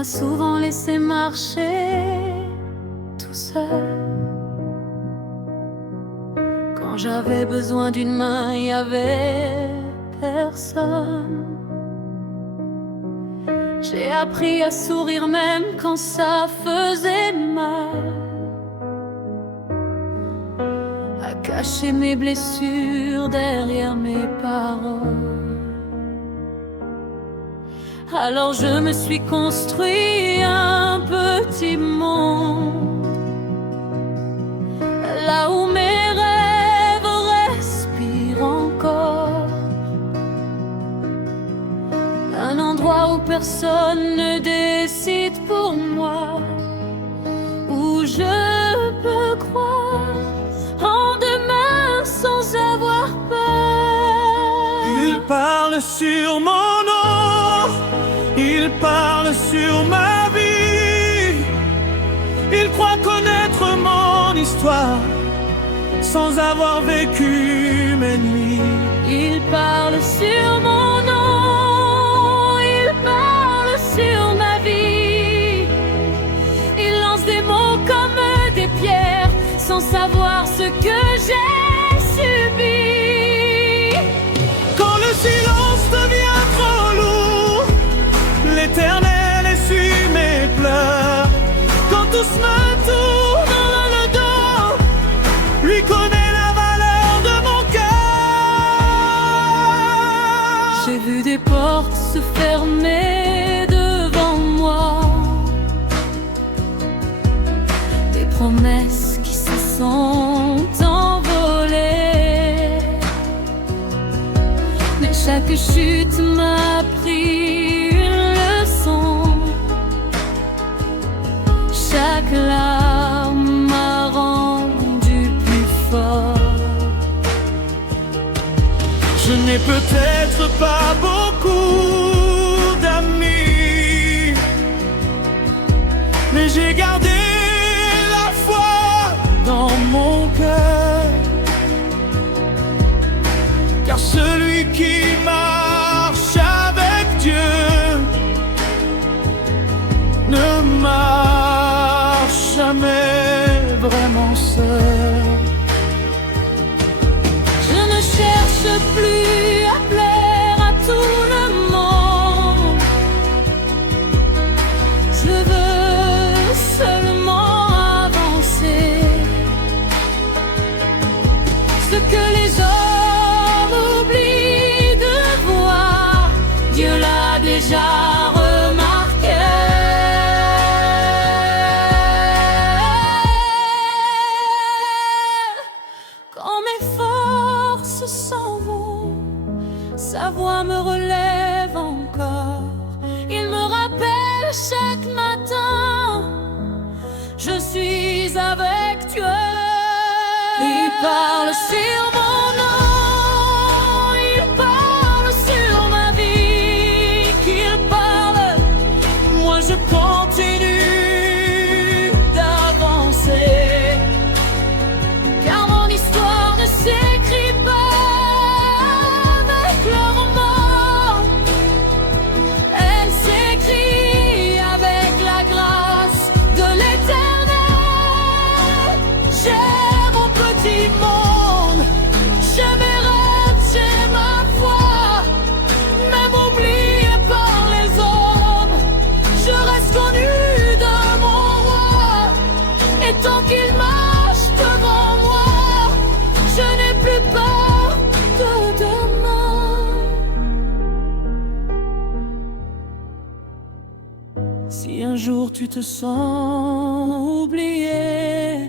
m'a souvent laissé marcher tout seul. Quand j'avais besoin d'une main, il n'y avait personne. J'ai appris à sourire même quand ça faisait mal, à cacher mes blessures derrière mes paroles. Alors je me suis construit un petit monde, là où mes rêves respirent encore. Un endroit où personne ne décide pour moi, où je peux croire en demain sans avoir peur. Il parle sur mon nom, il parle sur ma vie. Il croit connaître mon histoire sans avoir vécu mes nuits. Il parle sur mon nom, il parle sur ma vie. Il lance des mots comme des pierres sans savoir ce que j'ai subi. Quand le silence devient trop lourd, l'Éternel essuie mes pleurs. Quand tous me tournent le dos, lui connaît la valeur de mon cœur. J'ai vu des portes se fermer devant moi, des promesses qui se sont envolées. Mais chaque chute m'a appris une leçon, chaque larme m'a rendu plus fort. Je n'ai peut-être pas beaucoup d'amis, mais j'ai gardé la foi dans mon cœur. Car celui qui marche avec Dieu ne marche jamais vraiment seul. Je ne cherche plus à plaire à tout le monde. Je veux seulement avancer. Ce que les hommes oublient de voir, Dieu l'a déjà remarqué. Quand mes forces s'en vont, sa voix me relève encore. Il me rappelle chaque matin, je suis avec Dieu. Il parle sur mon nom, il parle sur ma vie. Qu'il parle, moi je continue d'avancer. Car mon histoire ne s'écrit pas avec leurs mots, elle s'écrit avec la grâce de l'Éternel. J'ai mon petit monde, j'ai mes rêves, j'ai ma foi. Même oublié par les hommes, je reste connu de mon roi. Et tant qu'il marche devant moi, je n'ai plus peur de demain. Si un jour tu te sens oublié,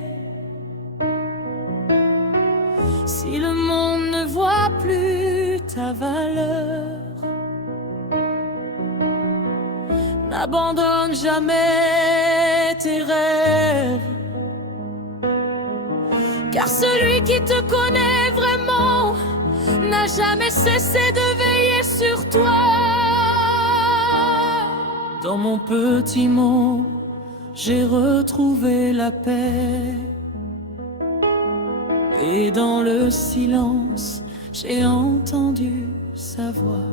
Si le monde ne voit plus ta valeur, n'abandonne jamais tes rêves. Car celui qui te connaît vraiment n'a jamais cessé de veiller sur toi. dans mon petit monde, j'ai retrouvé la paix. Et dans le silence, j'ai entendu sa voix.